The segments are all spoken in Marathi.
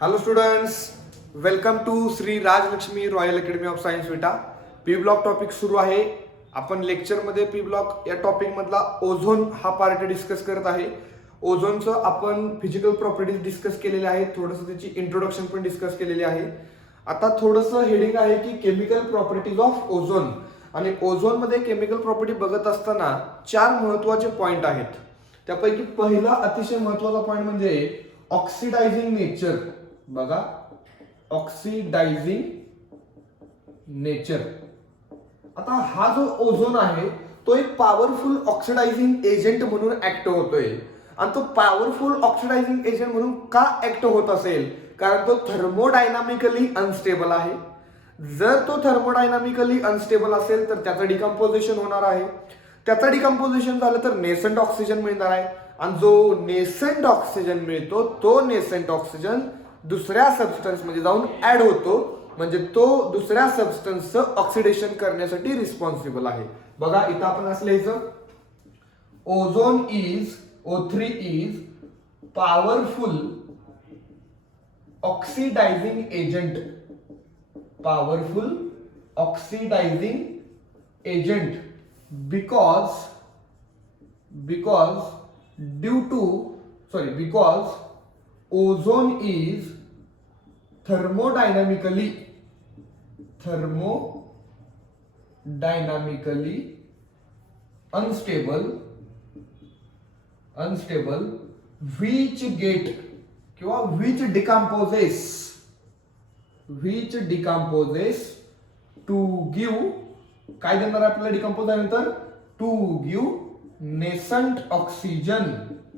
Hello students, welcome to Shri Rajlakshmi royal academy of science Vita. P block topic सुरू आहे. आपण लेक्चरमध्ये पी ब्लॉक या टॉपिक मधला ओझोन हा पार्ट डिस्कस करत आहे. ओझोनचं आपण फिजिकल प्रॉपर्टीज डिस्कस केलेले आहेत, थोडंसं त्याची इंट्रोडक्शन पण डिस्कस केलेली आहे. आता थोडंसं हेडिंग आहे की केमिकल प्रॉपर्टीज ऑफ ओझोन. आणि ओझोन मध्ये केमिकल प्रॉपर्टी बघत असताना 4 महत्वाचे पॉइंट आहेत. त्यापैकी पहिला अतिशय महत्वाचा पॉइंट म्हणजे ऑक्सिडायझिंग नेचर. बघा, ऑक्सिडायझिंग नेचर. आता हा जो ओझोन आहे तो एक पॉवरफुल ऑक्सिडायझिंग एजंट म्हणून ऍक्ट होतोय. आणि तो पॉवरफुल ऑक्सिडायझिंग एजंट म्हणून का ऍक्ट होत असेल? कारण तो थर्मोडायनामिकली अनस्टेबल आहे. जर तो थर्मोडायनामिकली अनस्टेबल असेल तर त्याचं डिकम्पोजिशन होणार आहे. त्याचं डिकम्पोजिशन झालं तर नेसंट ऑक्सिजन मिळणार आहे. आणि जो नेसंट ऑक्सिजन मिळतो तो नेसंट ऑक्सिजन दुसऱ्या सबस्टन्स मध्ये जाऊन ऍड होतो, म्हणजे तो दुसऱ्या सबस्टन्सचं ऑक्सिडेशन करण्यासाठी रिस्पॉन्सिबल आहे. बघा, इथं आपण असं लिहायचं, ozone is O3 is powerful oxidizing agent. Powerful oxidizing agent because ozone is thermodynamically unstable which decomposes to give काय देणार आपल्याला डिकम्पोज झाल्यानंतर? To give nascent oxygen.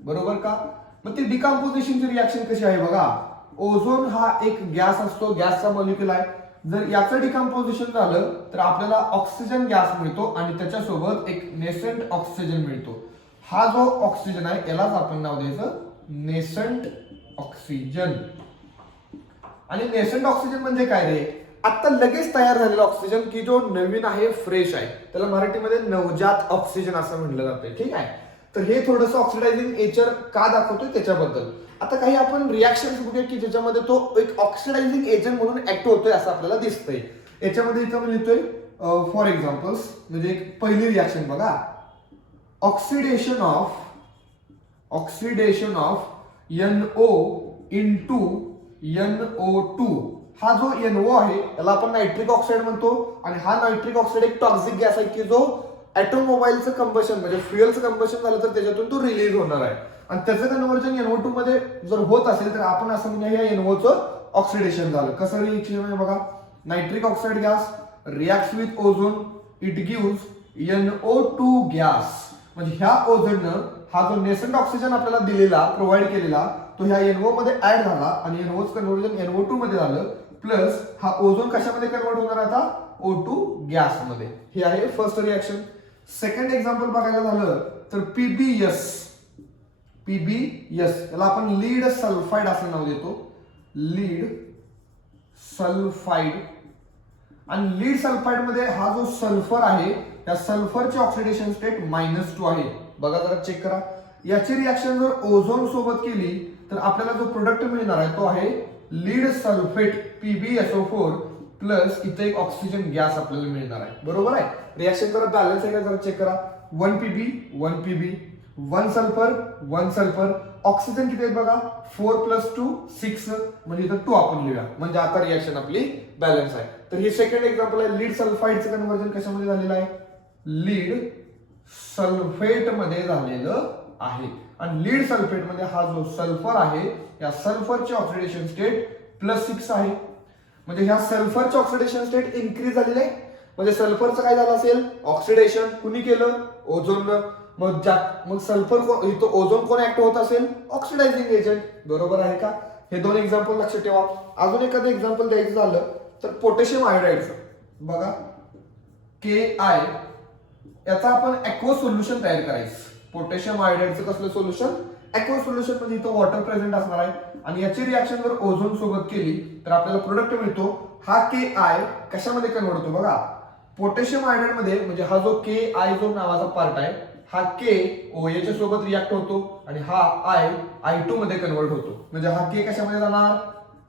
बरोबर का? मग ती डिकम्पोजिशनची रिॲक्शन कशी आहे बघा. ओझोन हा एक गॅस असतो, गॅसचा मॉलिक्युल आहे. जर याचं डिकम्पोजिशन झालं तर आपल्याला ऑक्सिजन गॅस मिळतो आणि त्याच्यासोबत एक नेसंट ऑक्सिजन मिळतो. हा जो ऑक्सिजन आहे यालाच आपण नाव द्यायचं नेसंट ऑक्सिजन. आणि नेसंट ऑक्सिजन म्हणजे काय रे? आता लगेच तयार झालेला ऑक्सिजन की जो नवीन आहे, फ्रेश आहे, त्याला मराठीमध्ये नवजात ऑक्सिजन असं म्हटलं जातं. ठीक आहे. तर हे थोडंसं ऑक्सिडायझिंग नेचर का दाखवतोय त्याच्याबद्दल. आता काही आपण रिॲक्शन बघूया की ज्याच्यामध्ये तो एक ऑक्सिडायझिंग एजंट म्हणून ऍक्ट होतोय असं आपल्याला दिसतंय. याच्यामध्ये इथं मी लिहितोय फॉर एक्झाम्पल्स, म्हणजे एक पहिली रिॲक्शन बघा. Oxidation of NO into NO2. हा जो NO आहे याला आपण नायट्रिक ऑक्साईड म्हणतो. आणि हा नायट्रिक ऑक्साईड एक टॉक्सिक गॅस आहे की जो ऑटोमोबाईलचं कंबशन म्हणजे फ्युएलचं कंबशन झालं तर त्याच्यातून तो रिलीज होणार आहे. आणि त्याचं कन्व्हर्जन NO2 मध्ये जर होत असेल तर आपण असं म्हणूया या NO चं ऑक्सिडेशन झालं. कसं रिएक्शन आहे बघा. Nitric oxide gas reacts with ozone, it gives NO2 gas. म्हणजे ह्या ओझोननं हा जो नेसंट ऑक्सिजन आपल्याला दिलेला, प्रोव्हाइड केलेला, तो ह्या NO मध्ये ऍड झाला आणि NOचं कन्व्हर्जन NO2 मध्ये झालं. प्लस हा ओझोन कशामध्ये कन्वर्ट होणार आता? O2 गॅस मध्ये. हे आहे फर्स्ट रिॲक्शन. सेकंड एक्झाम्पल बघायला झालं तर PbS याला आपण लीड सल्फाइड असं नाव देतो. Lead sulphide. आणि लीड सल्फाइड मध्ये हा जो सल्फर आहे त्या सल्फरची ऑक्सिडेशन स्टेट -2 आहे. बघा जरा चेक करा. याची रिॲक्शन जर ओझोन सोबत केली तर आपल्याला जो प्रोडक्ट मिळणार आहे तो आहे लीड सल्फेट PbSO4 प्लस इथे एक ऑक्सिजन गॅस आपल्याला मिळणार आहे. बरोबर आहे. रिॲक्शन जरा बॅलन्स आहे का जरा चेक करा. 1 Pb 1 सल्फर. ऑक्सिजन किती आहेत बघा. 4 + 2 6, म्हणजे इथं 2 आपण लिहूया. म्हणजे आता रिॲक्शन आपली बॅलन्स आहे. तर हे सेकंड एक्झाम्पल आहे. लीड सल्फाइडचं कन्व्हर्जन कशामध्ये झालेलं आहे? लीड सल्फेट मध्ये झालेलं आहे. आणि लीड सल्फेट मध्ये हा जो सल्फर आहे या सल्फरची ऑक्सिडेशन स्टेट +6 आहे. म्हणजे ह्या सल्फरची ऑक्सिडेशन स्टेट इन्क्रीज झालेली आहे. म्हणजे सल्फरचं काय झालं असेल? ऑक्सिडेशन कुणी केलं? ओझोननं. मग सल्फर इथं ओझोन कोण ऍक्ट होत असेल? Oxidizing agent. बरोबर आहे का? हे 2 एक्झाम्पल लक्षात ठेवा. अजून एखादं एक्झाम्पल द्यायचं झालं तर पोटॅशियम आयोडाईडचं बघा. Ki याचा आपण ऍक्वा सोल्युशन तयार करायचं. पोटॅशियम आयोडाईडचं कसलं सोल्युशन? ऍक्वा सोल्युशन मध्ये इथं वॉटर प्रेझेंट असणार आहे. आणि याची रिॲक्शन जर ओझोन सोबत केली तर आपल्याला प्रोडक्ट मिळतो. हा Ki कशामध्ये कन्वर्ट होतो बघा. पोटॅशियम आयोडाईड मध्ये, म्हणजे हा जो Ki जो नावाचा पार्ट आहे हा K OH च्या सोबत रिॲक्ट होतो आणि हा I I2 मध्ये कन्वर्ट होतो. म्हणजे हा K कशामध्ये जाणार?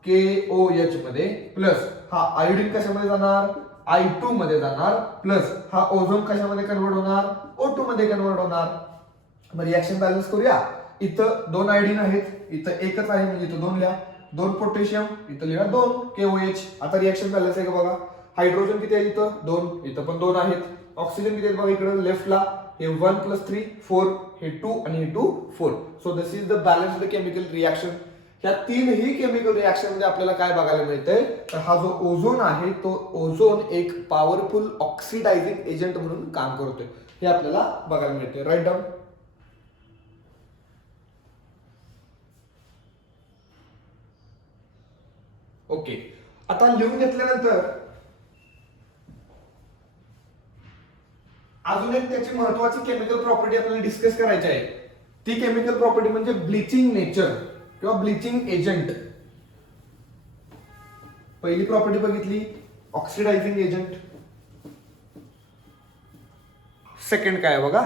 KOH मध्ये प्लस हा आयोडीन कशामध्ये जाणार I2 मध्ये जाणार प्लस हा ओझोन कशामध्ये कन्वर्ट होणार O2 मध्ये कन्वर्ट होणार. मग रिएक्शन बॅलन्स करूया. इथं 2 आयोडीन आहेत इथं एकच आहे म्हणजे इथं 2 लिहा. 2 पोटॅशियम इथं लिहा 2 KOH. आता रिएक्शन बॅलन्स आहे का बघा. हायड्रोजन किती आहे इथं 2 इथं पण 2 आहेत. ऑक्सिजन किती आहेत बघा इकडे लेफ्टला हे 1 + 3 4 हे 2 आणि हे 2 4. So this is the balance of the chemical reaction. ह्या तीनही केमिकल रिएक्शन मध्ये आपल्याला काय बघायला मिळतंय तर हा जो ओझोन आहे तो ओझोन एक पॉवरफुल ऑक्सिडायझिंग एजंट म्हणून काम करतोय हे आपल्याला बघायला मिळतंय. Write down. ओके. आता लिहून घेतल्यानंतर अजून एक त्याची महत्वाची केमिकल प्रॉपर्टी आपल्याला डिस्कस करायची आहे. ती केमिकल प्रॉपर्टी म्हणजे ब्लिचिंग नेचर किंवा ब्लिचिंग एजंट. पहिली प्रॉपर्टी बघितली ऑक्सिडायझिंग एजंट. सेकंड काय बघा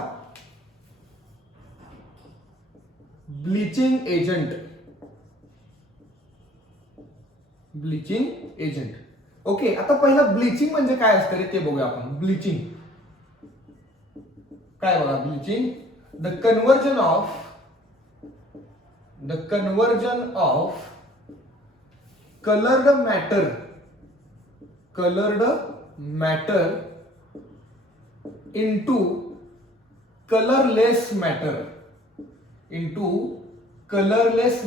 bleaching agent. Bleaching agent. Okay. आता पहिला ब्लिचिंग म्हणजे काय असतं रे ते बघूया आपण. ब्लिचिंग काय बघा. Bleaching the conversion of colored matter into colorless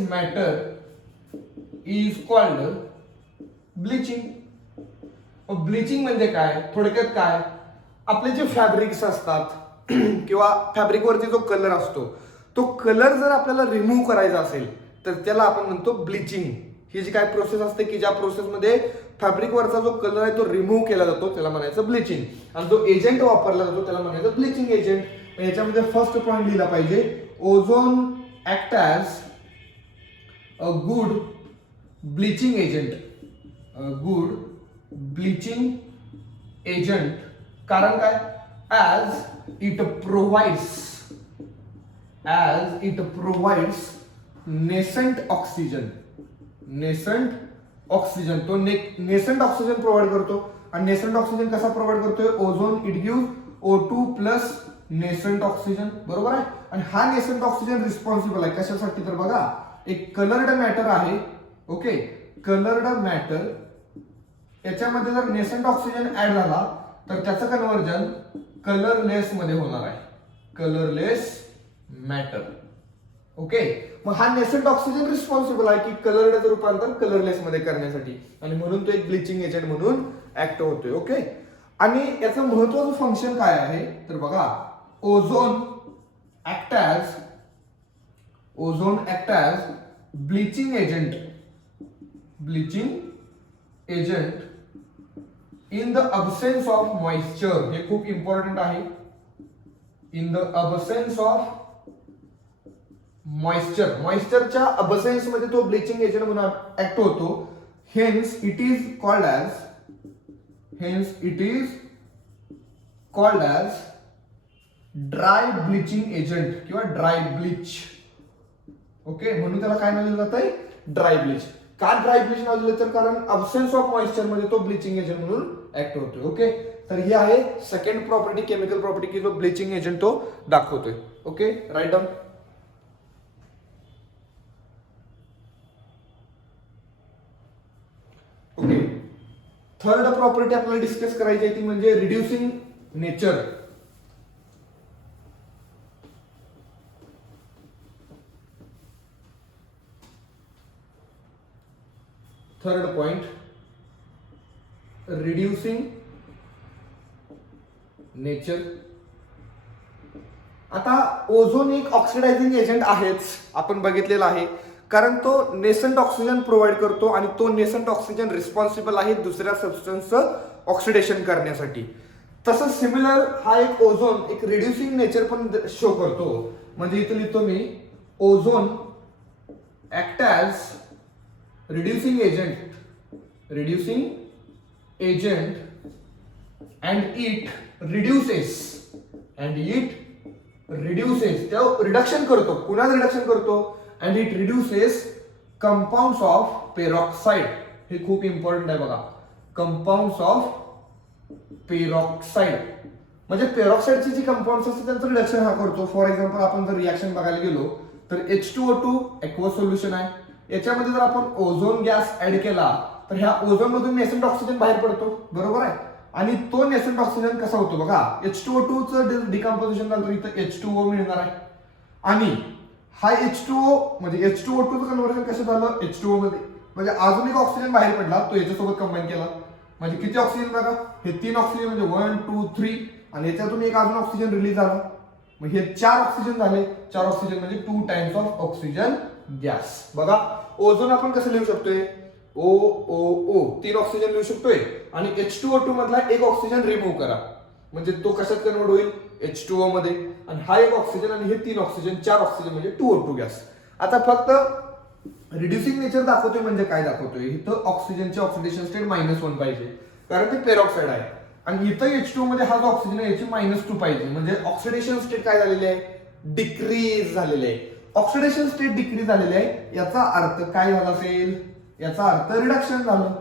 matter is called bleaching. Bleaching म्हणजे काय थोडक्यात काय आपले जे फॅब्रिक्स असतात किंवा फॅब्रिकवरती जो कलर असतो तो कलर जर आपल्याला रिमूव्ह करायचा असेल तर त्याला आपण म्हणतो ब्लिचिंग. ही जी काय प्रोसेस असते की ज्या प्रोसेसमध्ये फॅब्रिकवरचा जो कलर आहे तो रिमूव्ह केला जातो त्याला म्हणायचं ब्लिचिंग. आणि जो एजंट वापरला जातो त्याला म्हणायचं ब्लिचिंग एजंट. याच्यामध्ये फर्स्ट पॉइंट लिहिला पाहिजे ozone act as a good bleaching agent. कारण काय as it provides nascent oxygen. तो नेसेंट ऑक्सिजन प्रोव्हाइड करतो. आणि नेसेंट ऑक्सिजन कसा प्रोव्हाइड करतोय ozone it give O2 plus nascent oxygen. बरोबर आहे. आणि हा नेसेंट ऑक्सिजन रिस्पॉन्सिबल आहे कशासाठी तर बघा एक कलर्ड मॅटर आहे. ओके. कलर्ड मॅटर याच्यामध्ये जर नेसेंट ऑक्सिजन ऍड झाला तर त्याचं कन्वर्जन कलरलेस मध्ये होणार आहे. Colourless matter. ओके. मग हा नेसेंट ऑक्सिजन रिस्पॉन्सिबल आहे की कलर्डचं रूपांतर कलरलेस मध्ये करण्यासाठी आणि म्हणून तो एक ब्लिचिंग एजंट म्हणून ऍक्ट होतोय. ओके. आणि याचं महत्वाचं फंक्शन काय आहे तर बघा ozone act as bleaching agent in the absence of moisture. हे खूप इम्पॉर्टंट आहे. इन द अबसेन्स ऑफ मॉइश्चरच्या अबसेन्स मध्ये तो ब्लिचिंग एजंट म्हणून ऍक्ट होतो. Hence it is called as dry bleaching agent किंवा ड्राय ब्लीच. ओके. म्हणून त्याला काय नाव दिलं जातंय ड्राय ब्लीच. का ड्राय ब्लीच नाव दिलं तर कारण अबसेन्स ऑफ मॉइश्चर मध्ये तो ब्लिचिंग एजंट म्हणून ऍक्ट होतोय. ओके. तर ही आहे सेकंड प्रॉपर्टी केमिकल प्रॉपर्टी की जो ब्लिचिंग एजंट तो दाखवतोय. Okay. Right down. Okay. Third property आपल्याला डिस्कस करायची आहे ती म्हणजे reducing nature. Third point reducing nature. आता ओझोन एक ऑक्सिडायझिंग एजंट आहेच आपण बघितलेला आहे कारण तो नेसेंट ऑक्सिजन प्रोव्हाइड करतो आणि तो नेसेंट ऑक्सिजन रिस्पॉन्सिबल आहे दुसऱ्या सबस्टन्सचं ऑक्सिडेशन करण्यासाठी. तसंच सिमिलर हा एक ओझोन एक रिड्युसिंग नेचर पण शो करतो. म्हणजे इथं लिहितो मी ozone act as reducing agent and it reduces त्या रिडक्शन करतो. कुणाला रिडक्शन करतो and it reduces compounds of peroxide, हे खूप इम्पॉर्टंट आहे बघा. कंपाऊंड्स ऑफ पेरॉक्साइड म्हणजे पेरॉक्साइडची जी कंपाऊंड्स असतात त्यांचं रिडक्शन हा करतो. फॉर एक्झाम्पल आपण जर रिॲक्शन बघायला गेलो तर H2O2 एक्वस सोल्युशन आहे. याच्यामध्ये जर आपण ओझोन गॅस ऍड केला तर ह्या ओझोन मधून नेसंट ऑक्सिजन बाहेर पडतो, बरोबर आहे. आणि तो नेसंट ऑक्सिजन कसा होतो बघा, H2O2 चं डिकम्पोजिशन झालं तर इथं H2O मिळणार आहे. आणि हा H2O म्हणजे H2O2 चं कन्व्हर्जन कसं झालं H2O मध्ये, म्हणजे अजून एक ऑक्सिजन बाहेर पडला तो याच्यासोबत कंबाईन केला. म्हणजे किती ऑक्सिजन बघा, हे 3 ऑक्सिजन म्हणजे 1 2 3 आणि याच्यातून एक अजून ऑक्सिजन रिलीज झाला. मग हे 4 ऑक्सिजन झाले. 4 ऑक्सिजन म्हणजे 2 टाइम्स ऑफ ऑक्सिजन गॅस. बघा ओझोन आपण कसं लिहू शकतोय, OOO 3 ऑक्सिजन लिहू शकतोय आणि H2O2 मधला एक ऑक्सिजन रिमूव्ह करा म्हणजे तो कशात कन्वर्ट होईल H2O मध्ये. आणि हा एक ऑक्सिजन आणि हे 3 ऑक्सिजन 4 ऑक्सिजन म्हणजे 2O2 गॅस. आता फक्त रिड्युसिंग नेचर दाखवतोय म्हणजे काय दाखवतोय, इथं ऑक्सिजनचे ऑक्सिडेशन स्टेट -1 पाहिजे कारण ते पेरॉक्साइड आहे. आणि इथं H2O मध्ये हा जो ऑक्सिजन आहे याची -2 पाहिजे म्हणजे ऑक्सिडेशन स्टेट काय झालेली आहे, डिक्रीज झालेली आहे. ऑक्सिडेशन स्टेट डिक्रीज झालेली आहे याचा अर्थ काय झाला असेल, याचा अर्थ रिडक्शन झालं.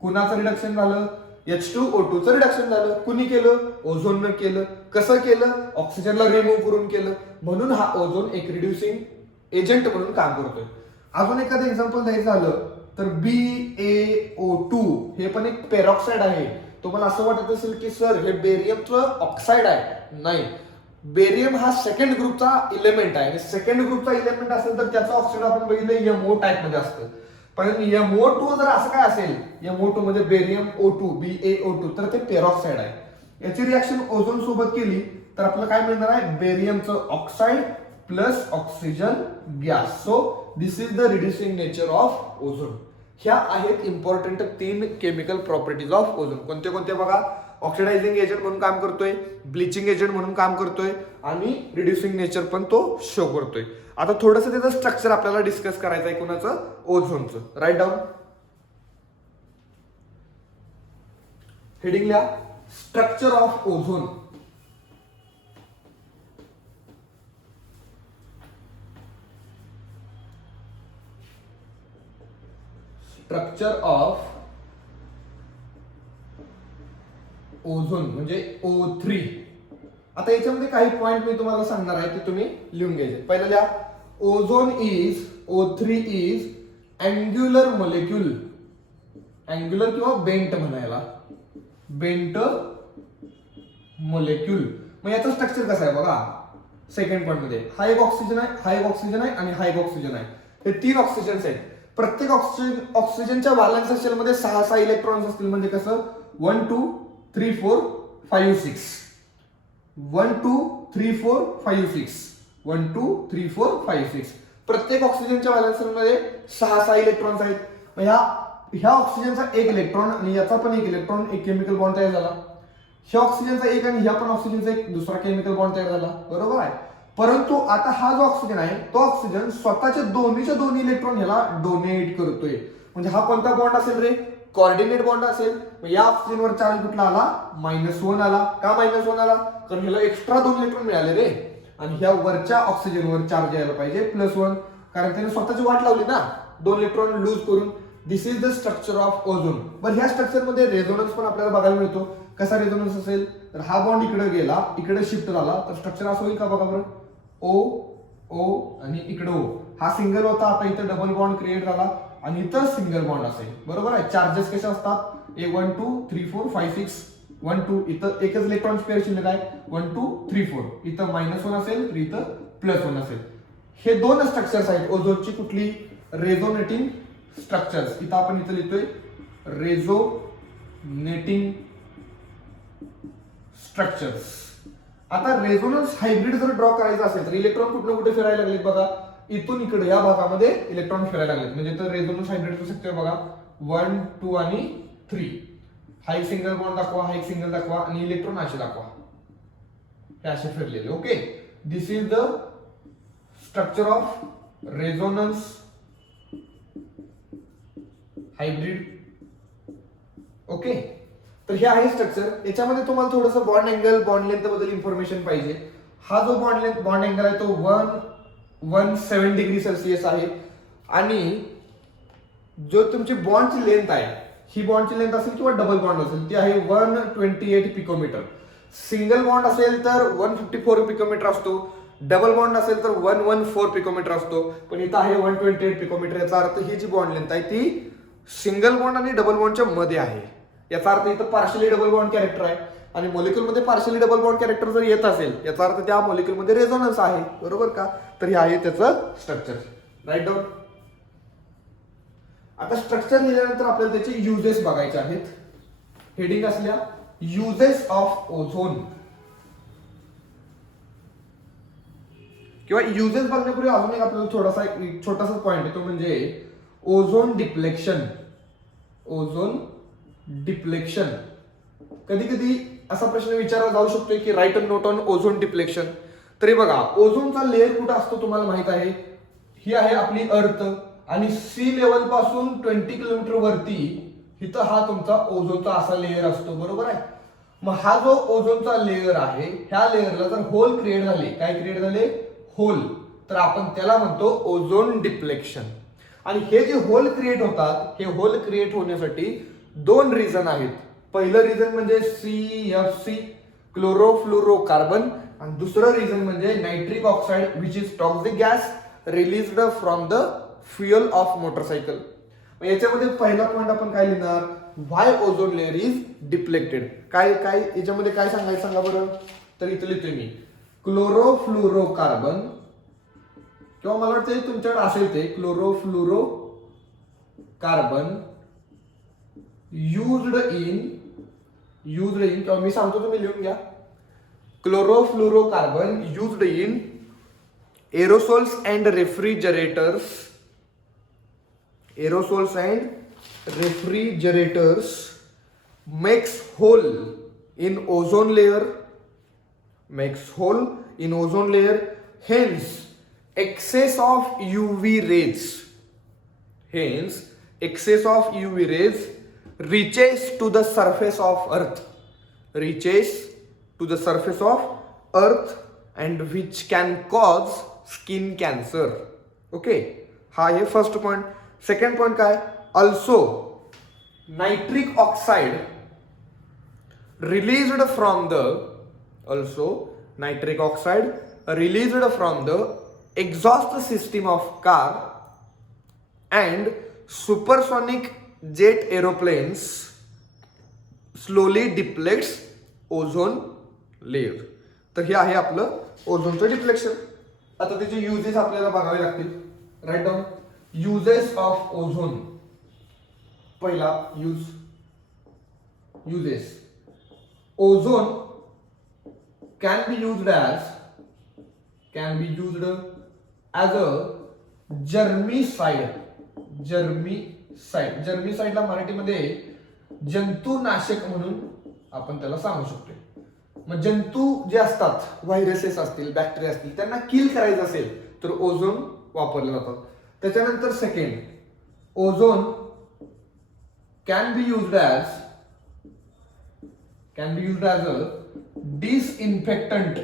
कुणाचं रिडक्शन झालं, H2O2 चं रिडक्शन झालं. कुणी केलं, ओझोननं केलं. कसं केलं, ऑक्सिजनला रिमूव्ह करून केलं. म्हणून हा ओझोन एक रिड्युसिंग एजंट म्हणून काम करतोय. अजून एखादं एक्झाम्पल द्यायचं झालं तर BaO2 हे पण एक पेरॉक्साइड आहे. तुम्हाला असं वाटत असेल की सर हे बेरियमचं ऑक्साइड आहे, नाही. बेरियम हा सेकंड ग्रुपचा इलेमेंट आहे आणि सेकंड ग्रुपचा इलेमेंट असेल तर त्याचं ऑक्साइड आपण बघितलं MO टाइप मध्ये असतं. पण MO2 जर असं काय असेल, MO2 म्हणजे बेरियम O2 BaO2 तर ते पेरॉक्साइड आहे. याची रिॲक्शन ओझोन सोबत केली तर आपल्याला काय मिळणार आहे, बेरियमचं oxide plus oxygen gas. So this is the reducing nature of ozone. ह्या आहेत important 3 chemical properties of ozone. कोणते कोणते बघा, ऑक्सिडायझिंग एजंट म्हणून काम करतोय, ब्लिचिंग एजंट म्हणून काम करतोय आणि रिड्युसिंग नेचर पण तो शो करतोय. आता थोडंसं त्याचं स्ट्रक्चर आपल्याला डिस्कस करायचं आहे, कोणाचं, ओझोनचं. राईट डाऊन, हेडिंग लिहा, structure of ozone. Structure of ozone म्हणजे O3. आता याच्यामध्ये काही पॉइंट मी तुम्हाला सांगणार आहे ते तुम्ही लिहून घ्यायचे. पहिलं लिहा, ozone is O3 is angular molecule. Angular किंवा बेंट म्हणायला, बेंट मॉलिक्यूल. मग याचं स्ट्रक्चर कसं आहे बघा, सेकंड पॉइंट मध्ये हा एक ऑक्सिजन आहे, हा एक ऑक्सिजन आहे आणि हा एक ऑक्सिजन आहे. हे 3 ऑक्सिजन्स आहेत. प्रत्येक ऑक्सिजनच्या व्हॅलेन्स शेलमध्ये 6 इलेक्ट्रॉन्स असतील. म्हणजे कसं 1 2 3 4 5 6 1 2 3 4 5 6 1 2 3 4 5 6. प्रत्येक ऑक्सिजनच्या व्हॅलेन्स शेलमध्ये 6 इलेक्ट्रॉन्स आहेत. ह्या ऑक्सिजनचा एक इलेक्ट्रॉन आणि याचा पण एक इलेक्ट्रॉन, एक केमिकल बॉन्ड तयार झाला. ह्या ऑक्सिजनचा एक आणि ह्या पण ऑक्सिजनचा एक दुसरा केमिकल बॉन्ड तयार झाला, बरोबर आहे. परंतु आता हा जो ऑक्सिजन आहे तो ऑक्सिजन स्वतःच्या दोन्ही इलेक्ट्रॉन ह्याला डोनेट करतोय. म्हणजे हा कोणता बॉन्ड असेल रे, कोऑर्डिनेट बॉन्ड असेल. या ऑक्सिजनवर चार्ज कुठला आला, -1 आला. का -1 आला, कारण ह्याला एक्स्ट्रा 2 इलेक्ट्रॉन मिळाले रे. आणि ह्या वरच्या ऑक्सिजनवर चार्ज यायला पाहिजे +1, कारण त्याने स्वतःची वाट लावली ना 2 इलेक्ट्रॉन लूज करून. This is the structure of ozone. पण ह्या स्ट्रक्चर मध्ये रेझोनन्स पण आपल्याला बघायला मिळतो. कसा रेझोनन्स असेल तर हा बॉन्ड इकडे गेला, इकडे शिफ्ट झाला तर स्ट्रक्चर असं होईल का बघा बरं, O O आणि इकडे O. हा सिंगल होता, आता इथं डबल बॉन्ड क्रिएट झाला आणि इथं सिंगल बॉन्ड असेल, बरोबर आहे. चार्जेस कसे असतात, 1 2 3 4 5 6 1 2, इथं एकच इलेक्ट्रॉन पेअर शिल्लक आहे 1 2 3 4. इथं -1 असेल तर इथं +1 असेल. हे 2 स्ट्रक्चर्स आहेत ओझोनची. कुठली, रेझोनेटिंग स्ट्रक्चर्स. इथं आपण इथं लिहितोय रेझोनेटिंग स्ट्रक्चर्स. आता रेझोनन्स हायब्रिड जर ड्रॉ करायचं असेल तर इलेक्ट्रॉन कुठे फिरायला लागलेत बघा, इथून इकडे या भागामध्ये इलेक्ट्रॉन फिरायला लागलेत. म्हणजे तर रेझोनन्स हायब्रिडचं स्ट्रक्चर बघा 1 2 आणि 3. हा एक सिंगल बॉन्ड दाखवा, हा एक सिंगल दाखवा आणि इलेक्ट्रॉन असे दाखवा, हे असे फिरलेले. Okay, this is the structure of resonance hybrid. Okay, तर हे आहे स्ट्रक्चर. याच्यामध्ये तुम्हाला थोडंसं बॉन्ड अँगल, बॉन्ड लेंथ बद्दल इन्फॉर्मेशन पाहिजे. हा जो बॉन्ड अँगल आहे तो 117 डिग्री सेल्सिअस आहे आणि जो तुमची बॉन्डची लेंथ आहे, ही बॉन्डची लेंथ असेल किंवा डबल बॉन्ड असेल ती आहे 128 पिकोमीटर. सिंगल बॉन्ड असेल तर 154 पिकोमीटर असतो, डबल बॉन्ड असेल तर 114 पिकोमीटर असतो, पण इथं आहे 128 पिकोमीटर. याचा अर्थ ही जी बॉन्ड लेंथ आहे ती सिंगल बॉन्ड आणि डबल बॉन्डच्या मध्ये आहे. याचा अर्थ इथं पार्शली डबल बॉन्ड कॅरेक्टर आहे आणि मॉलिक्यूल मध्ये पार्शली डबल बॉन्ड कॅरेक्टर जर येत असेल याचा अर्थ त्या मॉलिक्यूल मध्ये रेझोनन्स आहे, बरोबर का? तर हे आहे त्याचं स्ट्रक्चर. Right down. आता स्ट्रक्चर लिहिल्यानंतर आपल्याला त्याचे युजेस बघायचे आहेत. हेडिंग असल्या युजेस ऑफ ओझोन किंवा युजेस बघण्यापूर्वी अजून एक आपल्याला छोटासा पॉइंट आहे, तो म्हणजे ओझोन डिप्लेक्शन. ओझोन डिप्लेक्शन कधी कधी असा प्रश्न विचारला जाऊ शकतो की right a note on ozone deflection. तरी बघा, ओझोनचा लेअर कुठं असतो तुम्हाला माहित आहे. ही आहे आपली अर्थ आणि सी लेवल पासून 20 किलोमीटर वरती इथं हा तुमचा ओझोनचा असा लेअर असतो, बरोबर आहे. मग हा जो ओझोनचा लेअर आहे, ह्या लेअरला जर होल क्रिएट झाले, काय क्रिएट झाले? होल, तर आपण त्याला म्हणतो ओझोन डिप्लेक्शन. आणि हे जे होल क्रिएट होतात, हे होल क्रिएट होण्यासाठी दोन रिझन आहेत. पहिलं रिझन म्हणजे CFC क्लोरोफ्लोरोकार्बन आणि दुसरं रिझन म्हणजे nitric oxide which is toxic gas released from the fuel of motorcycle. याच्यामध्ये पहिला पॉइंट आपण काय लिहिणार? व्हाय ओझोन लेअर इज डिप्लेक्टेड. काय काय याच्यामध्ये काय सांगायचं सांगा बरं. तर इथं लिहितोय मी क्लोरोफ्लोरोकार्बन किंवा मला वाटतं तुमच्याकडे असेल ते क्लोरोफ्लोरोकार्बन युज्ड इन किंवा मी सांगतो तुम्ही लिहून घ्या. Chlorofluorocarbon used in aerosols and refrigerators. Aerosols and refrigerators makes hole in ozone layer. Makes hole in ozone layer. Hence, excess of UV rays. Hence, excess of UV rays reaches to the surface of Earth. Reaches to the surface of Earth and which can cause skin cancer. Okay. हा आहे फर्स्ट पॉइंट. सेकंड पॉइंट काय? Also, nitric oxide released from the exhaust system of car and supersonic jet aeroplanes slowly depletes ozone layer. तर हे आहे आपलं ओझोनचं डिप्लेक्शन. आता त्याचे युजेस आपल्याला बघावे लागतील. Right down uses of ozone. पहिला uses. Ozone can be used as a germicide. जर्मिसाइडला मराठीमध्ये जंतुनाशक म्हणून आपण त्याला सांगू शकतो. मग जंतू जे असतात, व्हायरसेस असतील, बॅक्टेरिया असतील, त्यांना किल करायचं असेल तर ओझोन वापरले जातात. त्याच्यानंतर second, ozone can be used as a disinfectant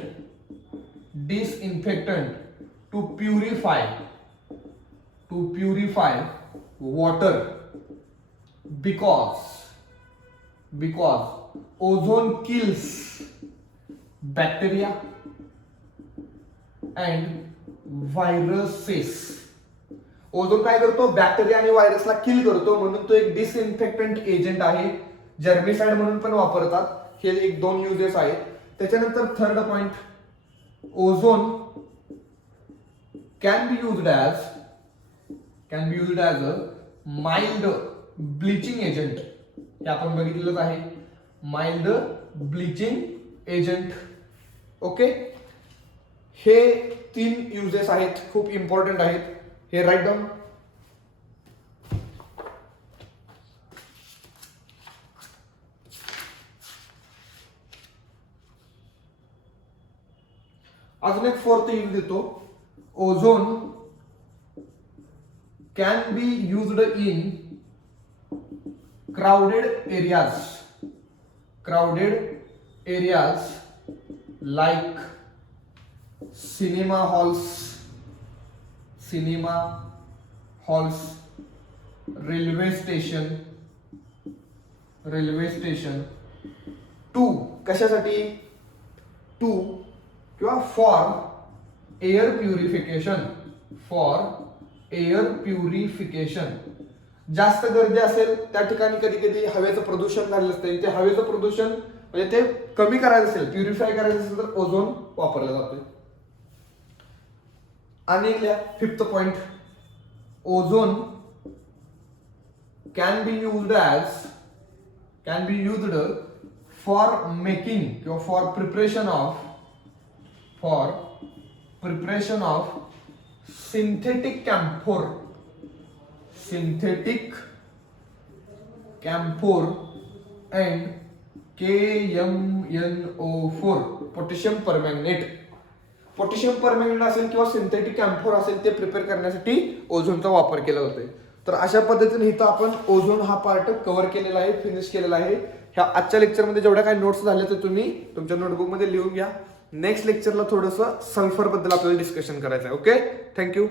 to purify water because ozone kills bacteria and viruses. Ozone काय करतो? बॅक्टेरिया आणि व्हायरसला किल करतो, म्हणून तो एक डिसइन्फेक्टंट एजंट आहे. जर्मिसाइड म्हणून पण वापरतात. हे एक दोन युजेस आहेत. त्याच्यानंतर third point, ozone can be used as a mild bleaching agent. हे आपण बघितलेलंच आहे, माइल्ड ब्लिचिंग एजंट. ओके. हे 3 युजेस आहेत, खूप इम्पॉर्टंट आहेत. हे राईट डाऊन. अजून एक फोर्थ यूज देतो. Ozone can be used in crowded areas like cinema halls, railway station to कशासाठी टू किंवा फॉर एअर प्युरिफिकेशन जास्त गर्दी असेल त्या ठिकाणी कधी कधी हवेचं प्रदूषण झालेलं असते ते हवेचं प्रदूषण म्हणजे ते कमी करायचं असेल प्युरिफाय करायचं असेल तर ओझोन वापरला जातोय. आणि एक लिहा 5th point ozone can be used for making किंवा for preparation of synthetic camphor and KMNO4 potassium permanganate असेल किंवा सिंथेटिक कॅम्फोर असेल ते प्रिपेअर करण्यासाठी ओझोनचा वापर केला जातोय. तर अशा पद्धतीने इथं आपण ओझोन हा पार्ट कव्हर केलेला आहे, फिनिश केलेला आहे. ह्या आजच्या लेक्चरमध्ये जेवढ्या काही नोट्स झाल्या ते तुम्ही तुमच्या नोटबुकमध्ये लिहून घ्या. नेक्स्ट लेक्चरला थोडंसं सल्फर बद्दल आपल्याला डिस्कशन करायचं आहे. Okay, thank you.